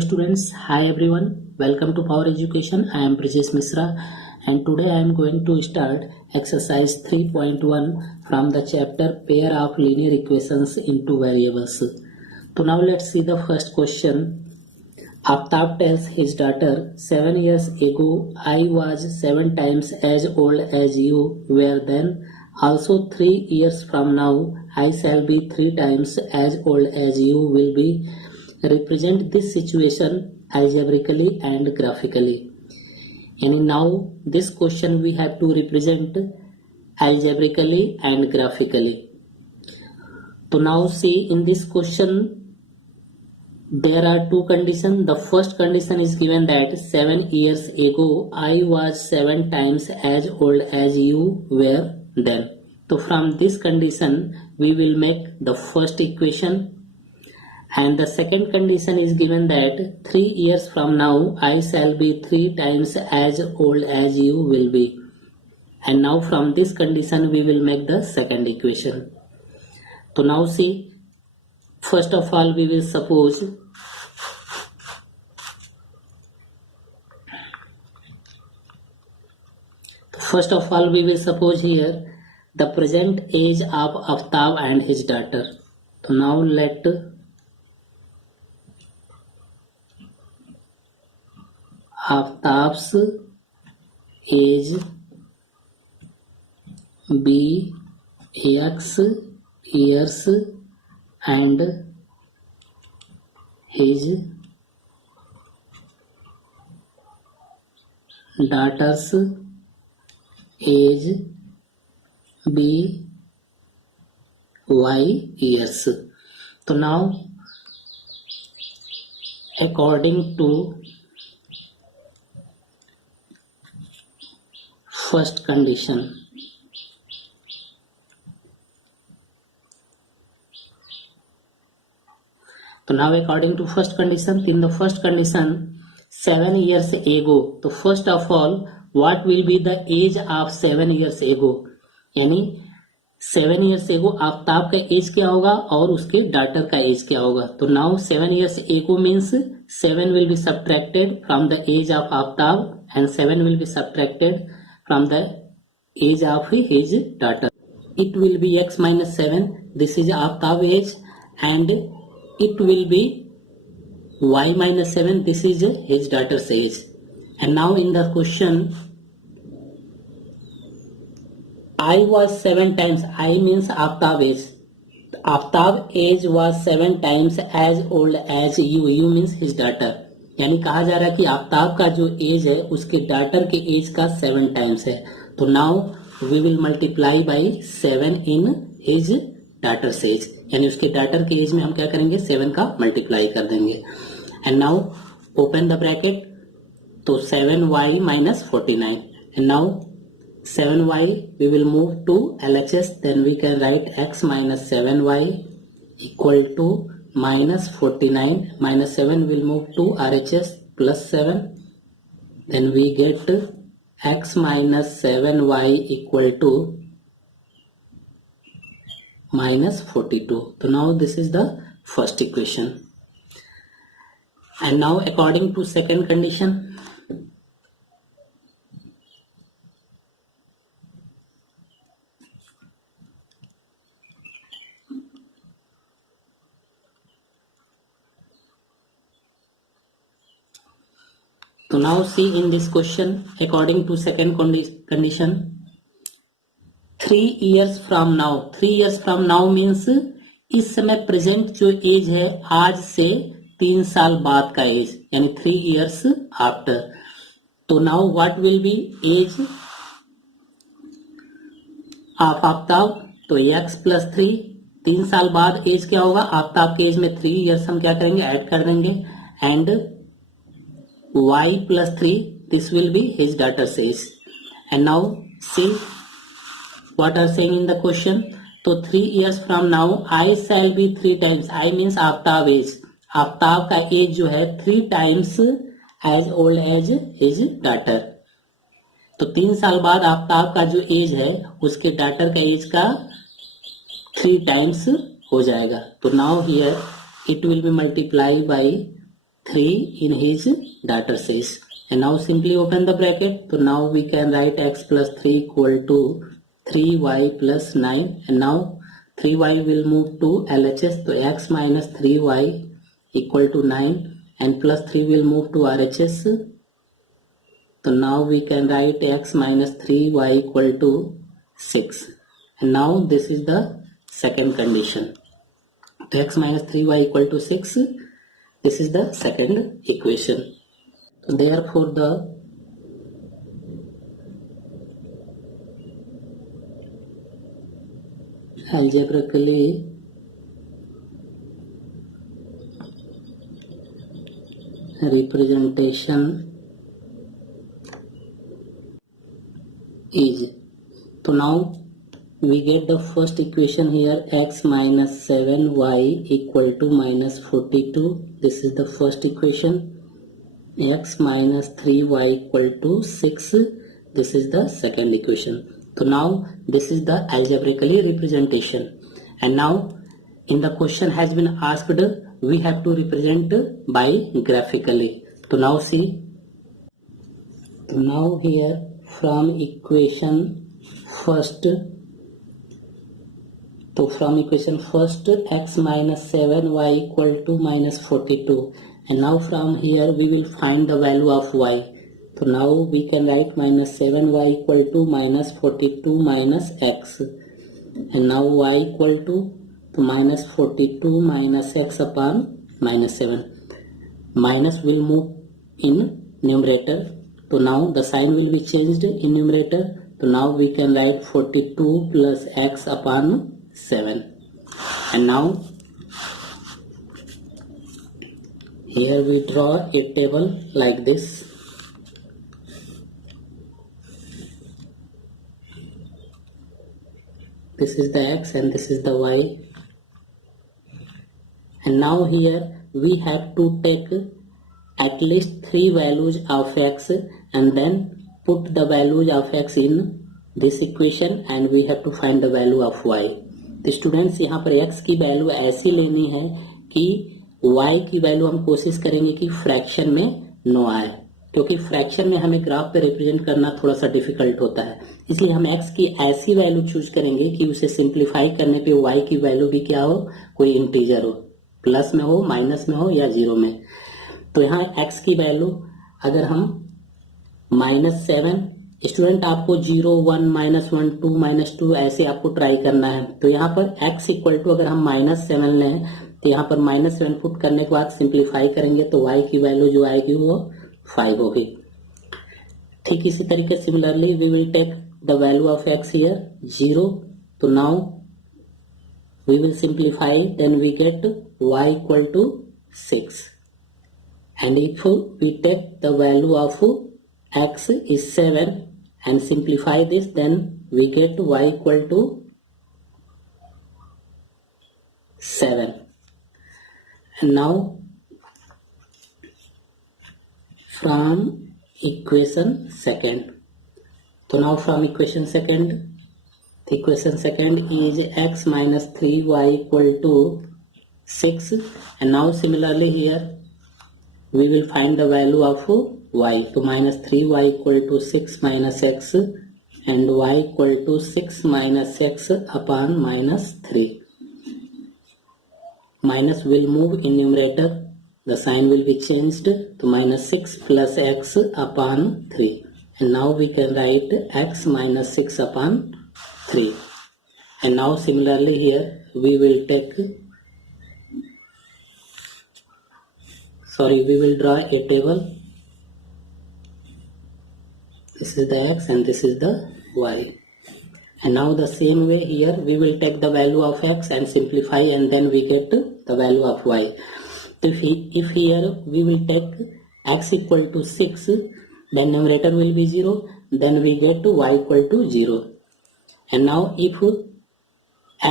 students, hi everyone, welcome to Power Education. I am Brijesh Misra and today I am going to start exercise 3.1 from the chapter pair of linear equations into variables. So now let's see the first question. Aftab tells his daughter, 7 years ago I was 7 times as old as you were then. Also 3 years from now I shall be 3 times as old as you will be. Represent this situation algebraically and graphically. And now this question we have to represent algebraically and graphically. So now see, in this question there are two conditions. The first condition is given that 7 years ago I was 7 times as old as you were then. So from this condition we will make the first equation. And the second condition is given that 3 years from now I shall be 3 times as old as you will be. And now from this condition we will make the second equation. So now see, first of all we will suppose here the present age of Aftab and his daughter. So now let Aftab's age be x years and his daughter's age be y years. So now according to first condition, in the first condition 7 years ago, तो first of all what will be the age of 7 years ago, यानी 7 years ago Aftab का as क्या होगा और उसके daughter का as क्या होगा. तो now 7 years ago means 7 will be subtracted from the age of Aftab and 7 will be subtracted from the age of his daughter. It will be x minus 7. This is Aftab age, and it will be y minus 7. This is his daughter's age. And now in the question, I was 7 times. I means Aftab age. Aftab age was 7 times as old as you. You means his daughter. यानी कहा जा रहा है कि आफ्ताब का जो as है उसके डॉटर के एज का 7 टाइम्स है. तो now we will multiply by 7 in his daughter's age, यानी उसके डॉटर के एज में हम क्या करेंगे 7 का मल्टीप्लाई कर देंगे. And now open the bracket, तो 7y minus 49. And now 7y we will move to LHS, then we can write x minus 7y equal to minus 49, minus 7 will move to RHS plus 7, then we get x minus 7y equal to minus 42. So now this is the first equation. And now according to second condition, so now see in this question, according to second condition, 3 years from now. 3 years from now means इस समय present जो as है आज से 3 साल बाद का as, यानी 3 years आफ्टर. तो now what will be age of Aftab, तो x प्लस 3. 3 साल बाद एज क्या होगा आफ्ताब के एज में 3 years हम क्या करेंगे ऐड कर देंगे. And y plus 3, this will be his daughter's age. And now see what are saying in the question. So 3 years from now I shall be 3 times. I means Aftab age. Aftab का as जो है 3 times as old as his daughter. तो 3 साल बाद आफ्ताब का जो as है उसके डॉटर का एज का 3 times हो जाएगा. तो now here it will be multiplied by 3 in his data sets. And now simply open the bracket. So now we can write x plus 3 equal to 3y plus 9. And now 3y will move to LHS. So x minus 3y equal to 9. And plus 3 will move to RHS. So now we can write x minus 3y equal to 6. And now this is the second condition. So x minus 3y equal to 6. This is the second equation. So therefore the algebraically representation is. So now we get the first equation here, x minus 7y equal to minus 42. This is the first equation. X minus 3y equal to 6. This is the second equation. So now this is the algebraically representation. And now in the question has been asked, we have to represent by graphically. So now see. So now here from equation first. So from equation first, x minus 7y equal to minus 42. And now from here we will find the value of y. So now we can write minus 7y equal to minus 42 minus x. And now y equal to minus 42 minus x upon minus 7. Minus will move in numerator. So now the sign will be changed in numerator. So now we can write 42 plus x upon 7. And now here we draw a table like this. This is the x and this is the y. And now here we have to take at least 3 values of x and then put the values of x in this equation and we have to find the value of y. तो students यहाँ पर x की value ऐसी लेनी है कि y की value हम कोशिश करेंगे कि फ्रैक्शन में न आए, क्योंकि फ्रैक्शन में हमें ग्राफ पे रिप्रेजेंट करना थोड़ा सा डिफिकल्ट होता है। इसलिए हम x की ऐसी वैल्यू चूज करेंगे कि उसे सिंप्लीफाई करने पे y की वैल्यू भी क्या हो, कोई इंटीजर हो, प्लस में हो, माइनस में हो या जीरो में। तो यहाँ x की वैल्यू अगर हम -7, स्टूडेंट आपको 0, 1, -1, 2, -2 ऐसे आपको ट्राई करना है। तो यहाँ पर x इक्वल टू अगर हम -7 लें तो यहाँ पर -7 पुट करने के बाद सिंप्लीफाई करेंगे तो y की वैल्यू जो आएगी वो 5 होगी। ठीक इसी तरीके similarly we will take the value of x here 0। तो now we will simplify, then we get y equal to 6 and if we take the value of x is 7 and simplify this, then we get y equal to 7. And now from equation second, so now from equation second, the equation second is x minus 3y equal to 6, and now similarly here we will find the value of y. तो -3y equal to 6 minus x and y equal to 6 minus x upon -3. Minus will move in numerator, the sign will be changed to -6 plus x upon 3. And now we can write x minus 6 upon 3. And now similarly here we will take, we will draw a table. This is the x and this is the y. And now the same way here we will take the value of x and simplify and then we get the value of y. So if here we will take x equal to 6, then numerator will be 0, then we get y equal to 0. And now if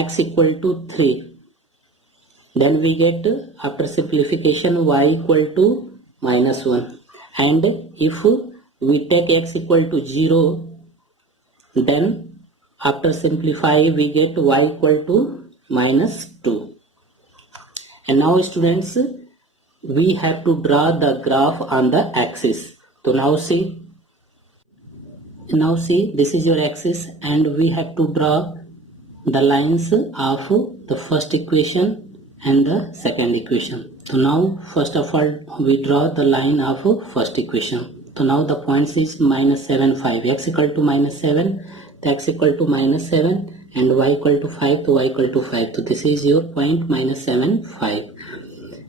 x equal to 3, then we get after simplification y equal to -1. And if we take x equal to 0, then after simplify we get y equal to -2. And now students, we have to draw the graph on the axis. So now see, this is your axis and we have to draw the lines of the first equation and the second equation. So now first of all we draw the line of first equation. So now the points is minus 7, 5, x equal to minus 7, x equal to minus 7 and y equal to 5, so y equal to 5. So this is your point minus 7, 5.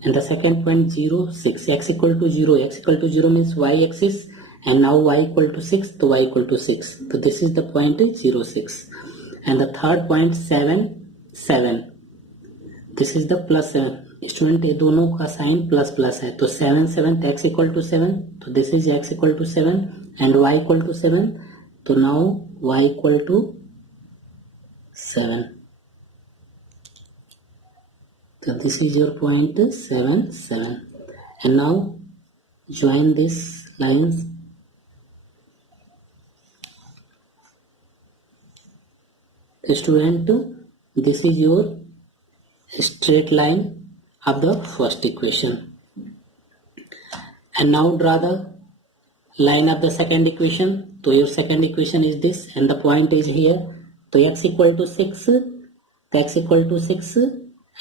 And the second point 0, 6, x equal to 0, x equal to 0 means y axis and now y equal to 6, so y equal to 6. So this is the point 0, 6. And the third point 7, 7. This is the plus 7. Student ये दोनों का sign plus plus है तो 7, 7 x equal to 7 तो this is x equal to 7 and y equal to 7 तो now y equal to 7. So this is your point 7, 7 and now join these lines. Student, this is your straight line of the first equation and now draw the line of the second equation. So your second equation is this and the point is here. So x equal to 6, x equal to 6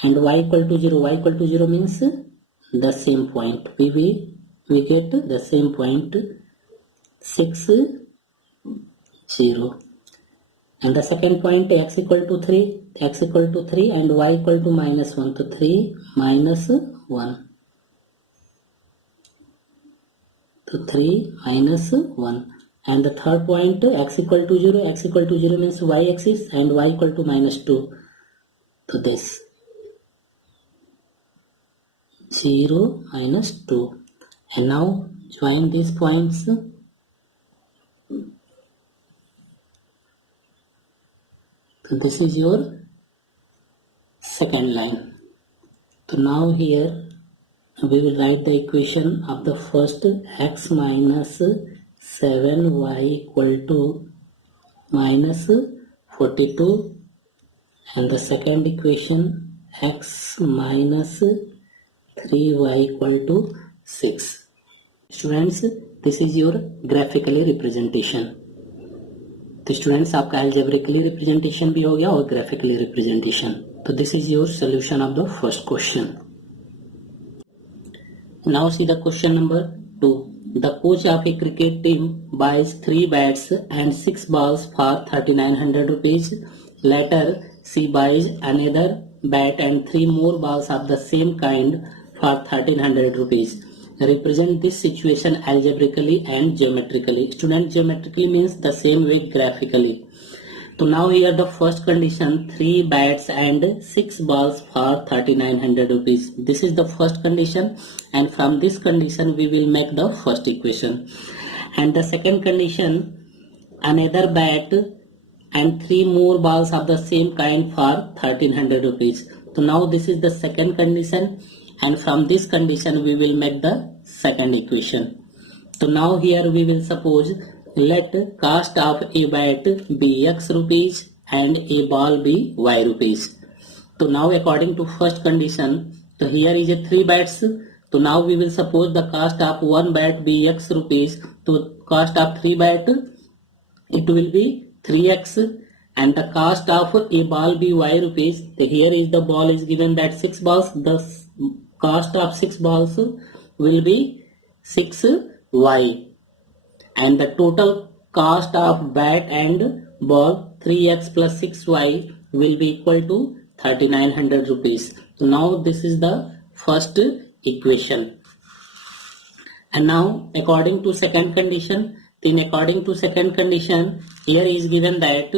and y equal to 0. Y equal to 0 means the same point. We get the same point 6, 0. And the second point x equal to 3, x equal to 3 and y equal to minus 1. So 3 minus 1. So 3 minus 1. And the third point x equal to 0, x equal to 0 means y axis and y equal to minus 2. So this 0 minus 2. And now join these points. So this is your second line. So now here we will write the equation of the first x minus 7y equal to minus 42 and the second equation x minus 3y equal to 6. Students, this is your graphically representation. तो students आपका algebraically representation भी हो गया और graphically representation. तो this is your solution of the first question. Now see the question number 2. The coach of a cricket team buys 3 bats and 6 balls for 3900 rupees. Later she buys another bat and 3 more balls of the same kind for 1300 rupees. Represent this situation algebraically and geometrically. Student, geometrically means the same way graphically. So now here the first condition 3 bats and 6 balls for 3900 rupees. This is the first condition and from this condition we will make the first equation. And the second condition another bat and 3 more balls of the same kind for 1300 rupees. So now this is the second condition and from this condition we will make the second equation. So now here we will suppose let cost of a bat be x rupees and a ball be y rupees. So now according to first condition, so here is a 3 bats. So now we will suppose the cost of 1 bat be x rupees. So cost of 3 bat it will be 3x and the cost of a ball be y rupees. So here is the ball is given that 6 balls. The cost of 6 balls will be 6y and the total cost of bat and ball 3x plus 6y will be equal to 3900 rupees. So now this is the first equation. And now according to second condition, then according to second condition here is given that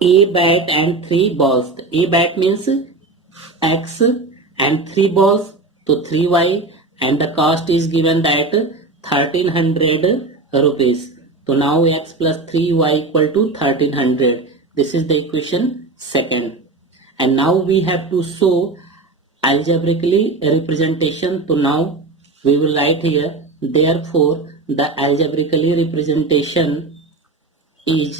a bat and 3 balls. A bat means x and 3 balls to 3y and the cost is given that 1300 rupees. So now x plus 3y equal to 1300. This is the equation second. And now we have to show algebraically representation. So now we will write here therefore the algebraically representation is.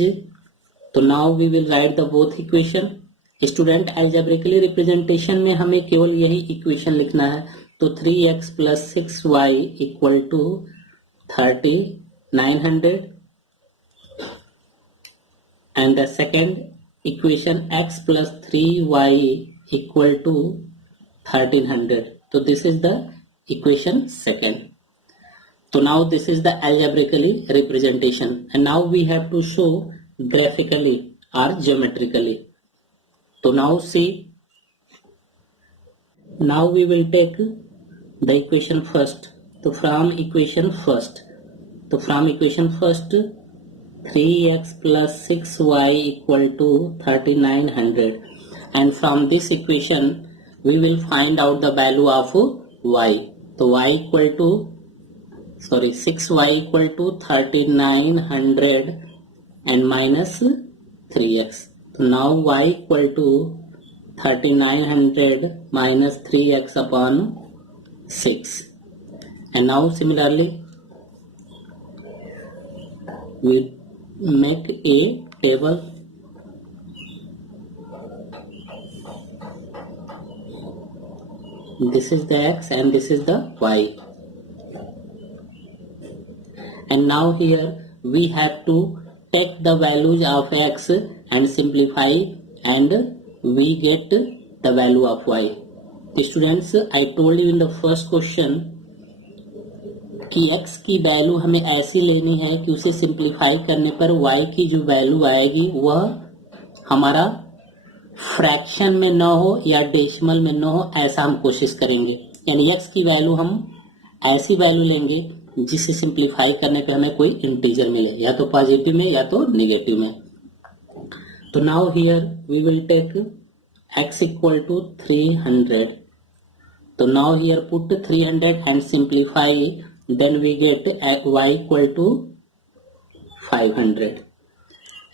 So now we will write the both equation. Student algebraically representation में हमें केवल यही equation लिखना है. तो 3x plus 6y equal to 3900, and the second equation x plus 3y equal to 1300. So this is the equation second. So now this is the algebraically representation, and now we have to show graphically or geometrically. So now see, now we will take the equation first. So from equation first, 3x plus 6y equal to 3900, and from this equation we will find out the value of y. So 6y equal to 3900 and minus 3x. So now y equal to 3900 minus 3x upon 6. And now similarly we make a table. This is the x and this is the y. And now here we have to take the values of x and simplify, and we get the value of y. Students, I told you in the first question कि x की value हमें ऐसी लेनी है कि उसे simplify करने पर y की जो वैल्यू आएगी वह हमारा फ्रैक्शन में न हो या डेसिमल में न हो, ऐसा हम कोशिश करेंगे. यानी x की वैल्यू हम ऐसी वैल्यू लेंगे जिसे सिंप्लीफाई करने पे हमें कोई इंटीजर मिले, या तो पॉजिटिव में या तो निगेटिव में. तो now here we will take x equal to 300. तो now here put 300 and simplify, then we get y equal to 500.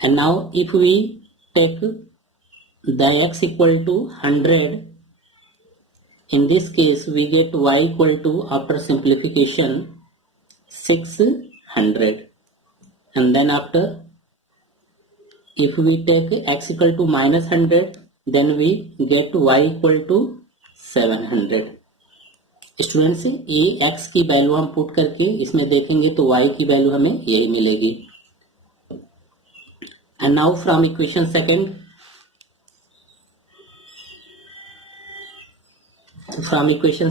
And now if we take the x equal to 100, in this case we get y equal to, after simplification, 600. And then after, if we take x equal to minus 100, then we get y equal to 700. Students, ये x की value हम put करके इसमें देखेंगे तो y की value हमें यही मिलेगी. And now from equation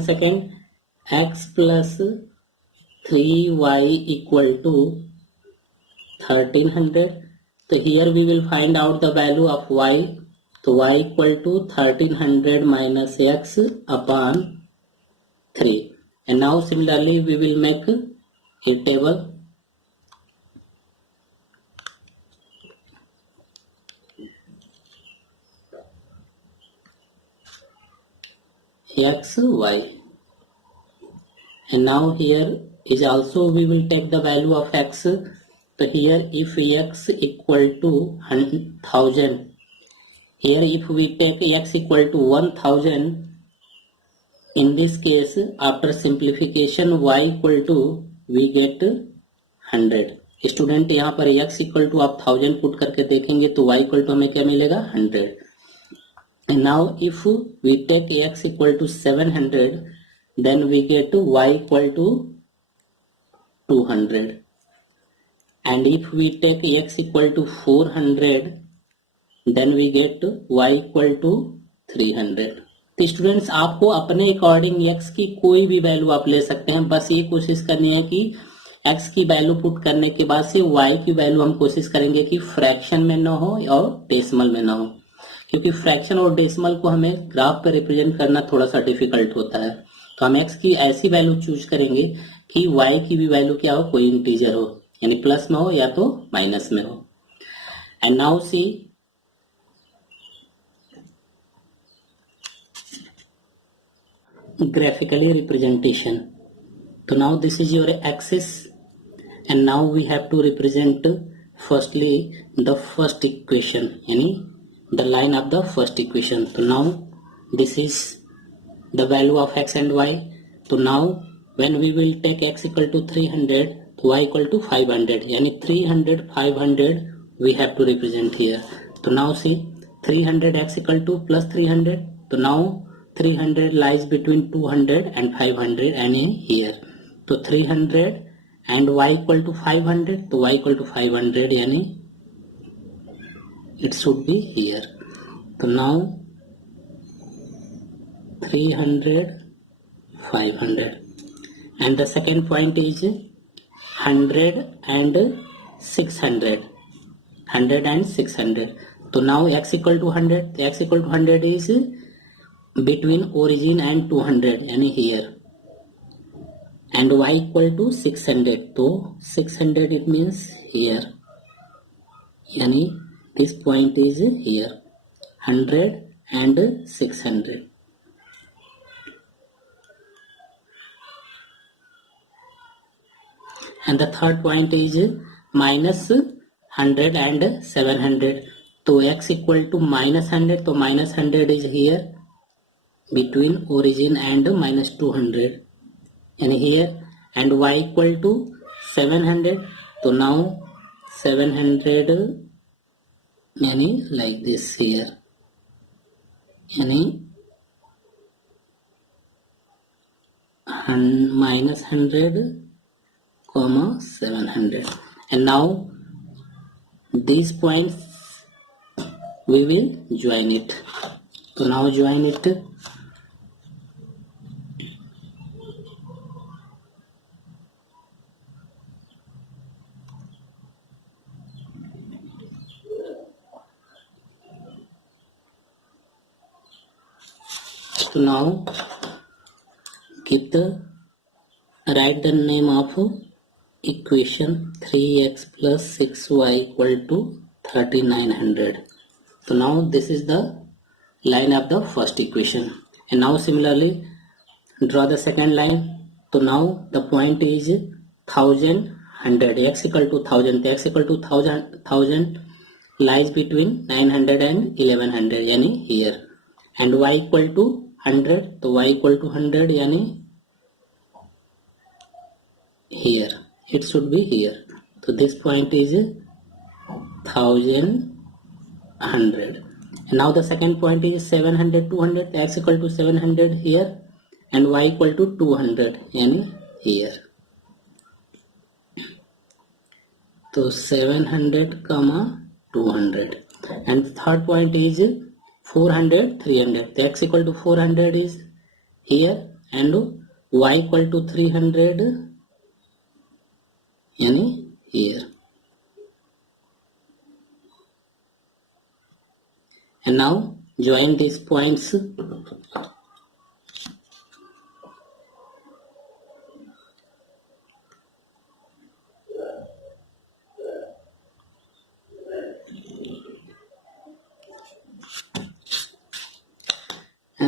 second, x plus 3y equal to 1300. तो here we will find out the value of y. तो y equal to 1300 minus x upon 3. And now similarly we will make a table. X, y. And now here is also we will take the value of x. So here if x equal to 1000, here if we take x equal to 1000, in this case after simplification y equal to we get 100. Student, यहाँ पर x equal to आप 1000 put करके देखेंगे तो y equal to हमें क्या मिलेगा, 100. And now if we take x equal to 700, then we get y equal to 200. And if we take x equal to 400, then we get y equal to 300. तो students, आपको अपने according x की कोई भी value आप ले सकते हैं. बस ये कोशिश करनी है कि x की वैल्यू पुट करने के बाद से y की वैल्यू हम कोशिश करेंगे कि फ्रैक्शन में ना हो और डेसिमल में ना हो, क्योंकि फ्रैक्शन और डेसिमल को हमें ग्राफ पे रिप्रेजेंट करना थोड़ा सा डिफिकल्ट होता है. तो हम x की ऐसी वैल्यू चूज करेंगे कि y की भी वैल्यू क्या हो, कोई इंटीजर हो, यानी प्लस में हो या तो माइनस में हो. And now see, graphically representation. So now this is your axis, and now we have to represent firstly the first equation, yani the line of the first equation. So now this is the value of x and y. So now when we will take x equal to 300, y equal to 500, yani 300 500 we have to represent here. So now see, 300 x equal to plus 300. So now 300 lies between 200 and 500 and here. तो 300 and y equal to 500, तो y equal to 500 यानी it should be here. So now 300, 500, and the second point is 100 and 600, 100 and 600. So now x equal to 100, x equal to 100 is between origin and 200 यानी here, and y equal to 600, तो 600 it means here, यानी this point is here, 100 and 600. And the third point is minus 100 and 700. तो x equal to minus 100, तो minus 100 is here between origin and minus 200 and here, and y equal to 700. तो now 700 यानी like this here, यानी minus 100 comma 700. And now these points we will join it. So now join it. So now write the name of equation 3x plus 6y equal to 3900. So now this is the line of the first equation, and now similarly draw the second line. So now the point is 1000, 100, x equal to 1000, x equal to 1000 lies between 900 and 1100 यानी here, and y equal to 100, तो y equal to 100 यानी here, it should be here. So this point is 1100. And now the second point is 700, 200, x equal to 700 here, and y equal to 200 in here. So 700 comma 200. And third point is 400, 300. The x equal to 400 is here, and y equal to 300 यानी here. And now join these points. And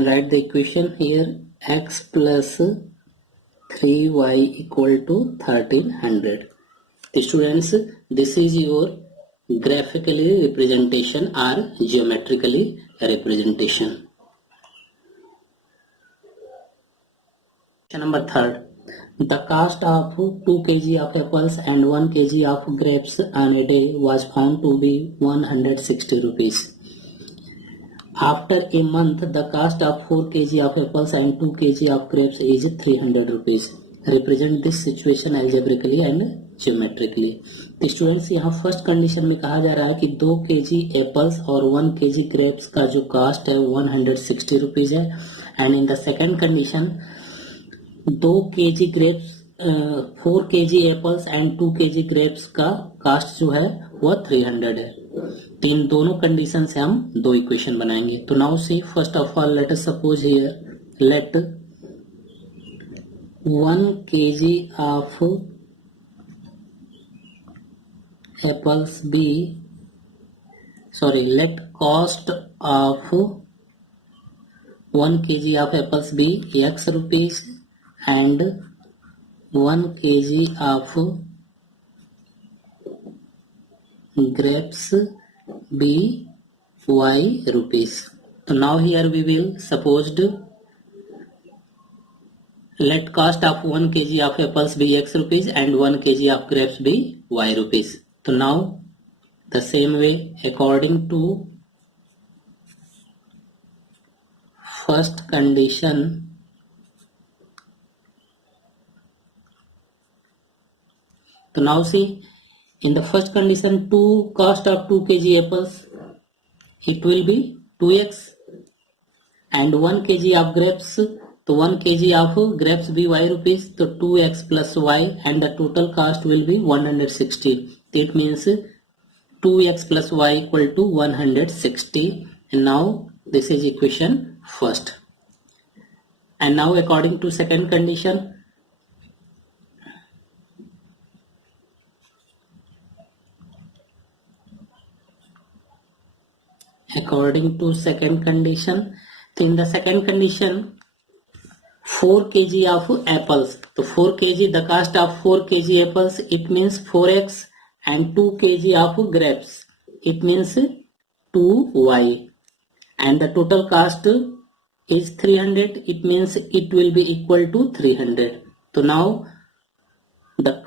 write the equation here, x plus 3y equal to 1300. Students, this is your graphically representation or geometrically representation. Number third, the cost of 2 kg of apples and 1 kg of grapes on a day was found to be 160 rupees. After a month, the cost of 4 kg of apples and 2 kg of grapes is 300 rupees. Represent this situation algebraically and geometrically. तो students यहाँ first condition में कहा जा रहा है कि 2 KG apples और 1 KG grapes का जो कास्ट है 160 रुपीज है, and in the second condition 2 KG grapes 4 KG apples and 2 KG grapes का कास्ट जो है वो 300 है. तो इन दोनों कंडीशन से हम दो इक्वेशन बनाएंगे. तो now see first of all let us suppose here let 1 kg of apples be, let cost of 1 kg of apples be x rupees and 1 kg of grapes be y rupees. So now here we will supposed let cost of 1 kg of apples be x rupees and 1 kg of grapes be y rupees. So now the same way according to first condition, so now see, in the first condition, cost of 2 kg apples, it will be 2x, and 1 kg of grapes, so 1 kg of grapes be y rupees, so 2x plus y, and the total cost will be 160. It means 2x plus y equal to 160, and now this is equation first. And now according to second condition, in the second condition, 4 kg of apples, so 4 kg, the cost of 4 kg apples, it means 4x, and 2 kg of grapes, it means 2y, and the total cost is 300, it means it will be equal to 300. So now the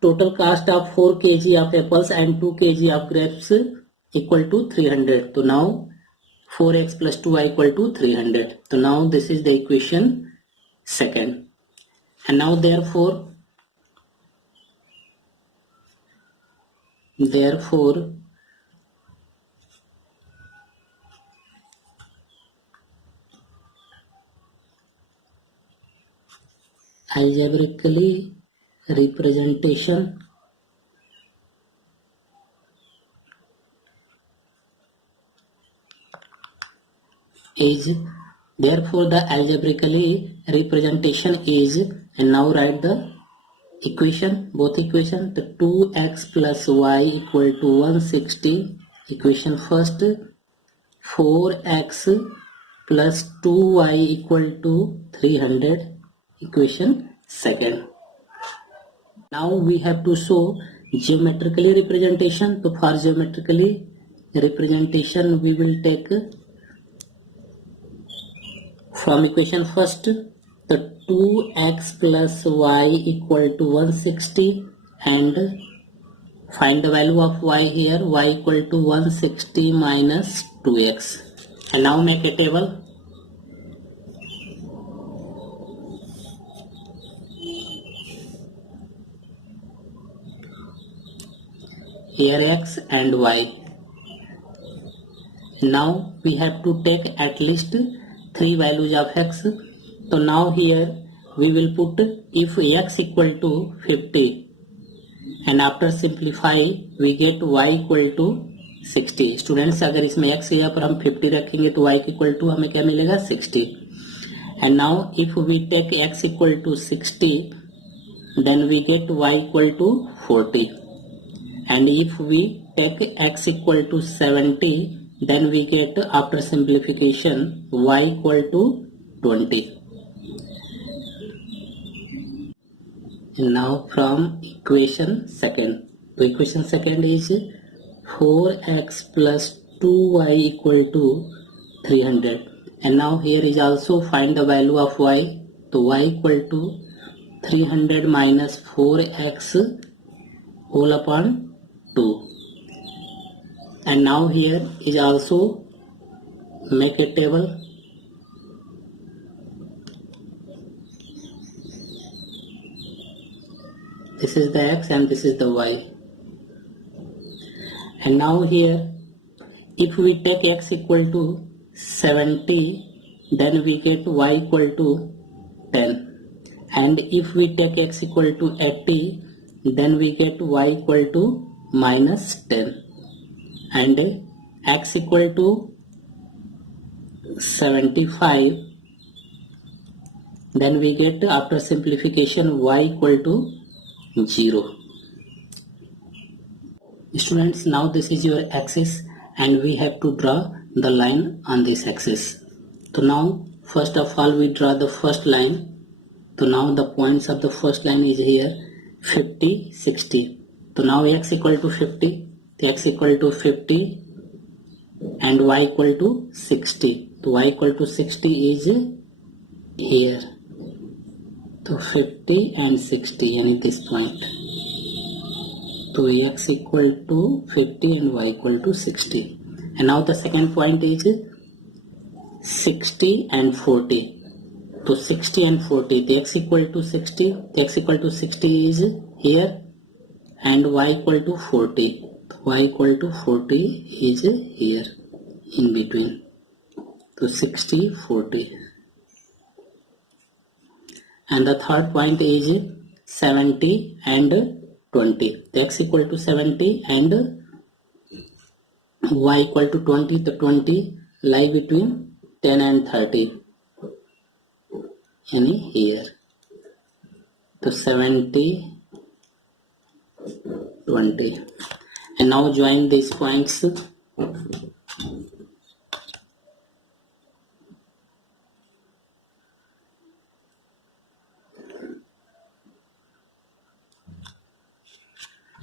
total cost of 4 kg of apples and 2 kg of grapes equal to 300. So now 4x plus 2y equal to 300. So now this is the equation second. And now therefore algebraically representation is, therefore the algebraically representation is, and now write the equation, both equation, the 2x plus y equal to 160, equation first, 4x plus 2y equal to 300, equation second. Now we have to show geometrically representation. So for geometrically representation we will take from equation first the 2x plus y equal to 160, and find the value of y here, y equal to 160 minus 2x, and now make a table. Here x and y. Now we have to take at least 3 values of x. So now here we will put if x equal to 50, and after simplify we get y equal to 60. Students अगर इसमें x यहाँ पर हम 50 रखेंगे तो y equal to हमें क्या मिलेगा 60. And now if we take x equal to 60, then we get y equal to 40. And if we take x equal to 70, then we get after simplification y equal to 20. And now from equation second, so equation second is 4x plus 2y equal to 300. And now here is also find the value of y. So y equal to 300 minus 4x whole upon 2. And now here is also make a table. This is the x and this is the y. And now here if we take x equal to 70, then we get y equal to 10. And if we take x equal to 80, then we get y equal to minus 10. And x equal to 75, then we get after simplification y equal to 0. Students, now this is your axis and we have to draw the line on this axis. So now first of all we draw the first line. So now the points of the first line is here 50, 60. So now x equal to 50, x equal to 50 and y equal to 60. So y equal to 60 is here. So 50 and 60 and this point. So x equal to 50 and y equal to 60. And now the second point is 60 and 40. So 60 and 40, the x equal to 60, the x equal to 60 is here and y equal to 40. Y equal to 40 is here in between. So 60, 40. And the third point is 70 and 20. The x equal to 70 and y equal to 20. The 20 lie between 10 and 30. And here. So 70, 20. And now join these points.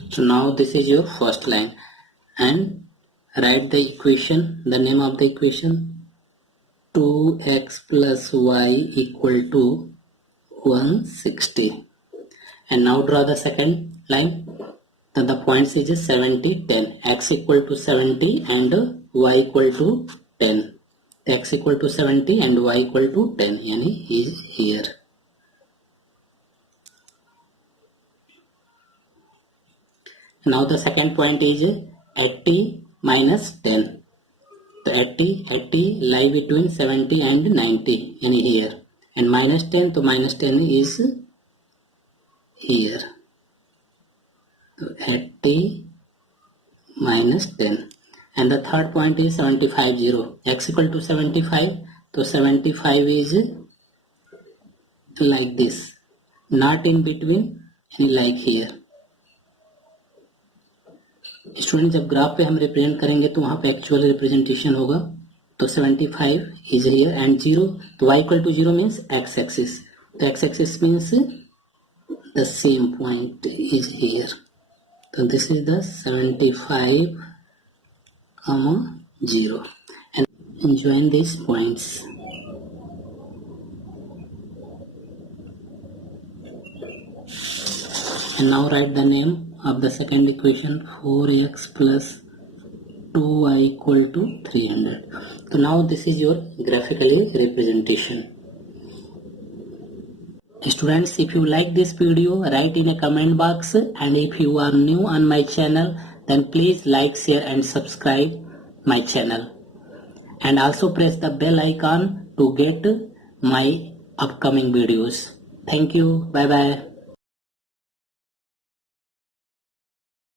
So now this is your first line, and write the equation, the name of the equation, 2x plus y equal to 160. And now draw the second line. Then the points is 70, 10. X equal to 70 and y equal to 10. X equal to 70 and y equal to 10. Yani is here. Now the second point is 80 minus 10. So 80 lie between 70 and 90 in here. And minus 10, so minus 10 is here. So 80 minus 10. And the third point is 75, 0. X equal to 75, so 75 is like this. Not in between and like here. Student जब graph पे हम represent करेंगे तो वहां पे actual representation होगा. तो 75 is here and 0. तो y equal to 0 means x axis. तो x axis means the same point is here. So this is the 75, 0. And join these points. And now write the name of the second equation, 4x plus 2y equal to 300. So now this is your graphically representation. Students, if you like this video, write in a comment box, and if you are new on my channel, then please like, share and subscribe my channel. And also press the bell icon to get my upcoming videos. Thank you. Bye bye.